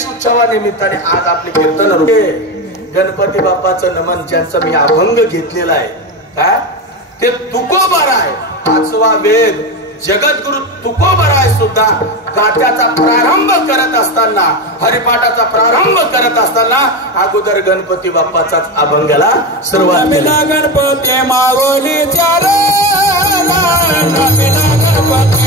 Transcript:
गणेश उत्सवानिमित्ताने आज आपले कीर्तन रूपे गणपती बाप्पाचं नमन ज्यांचं मी अभंग घेतलेला आहे काय ते तुकोबाराय 5वा वेद जगद्गुरु तुकोबाराय सुद्धा गात्याचा प्रारंभ करत असताना हरिपाठाचा प्रारंभ करत असताना अगोदर गणपती बाप्पाचाच अभंगाला सुरुवात केली. गणपती माऊली चार गणपती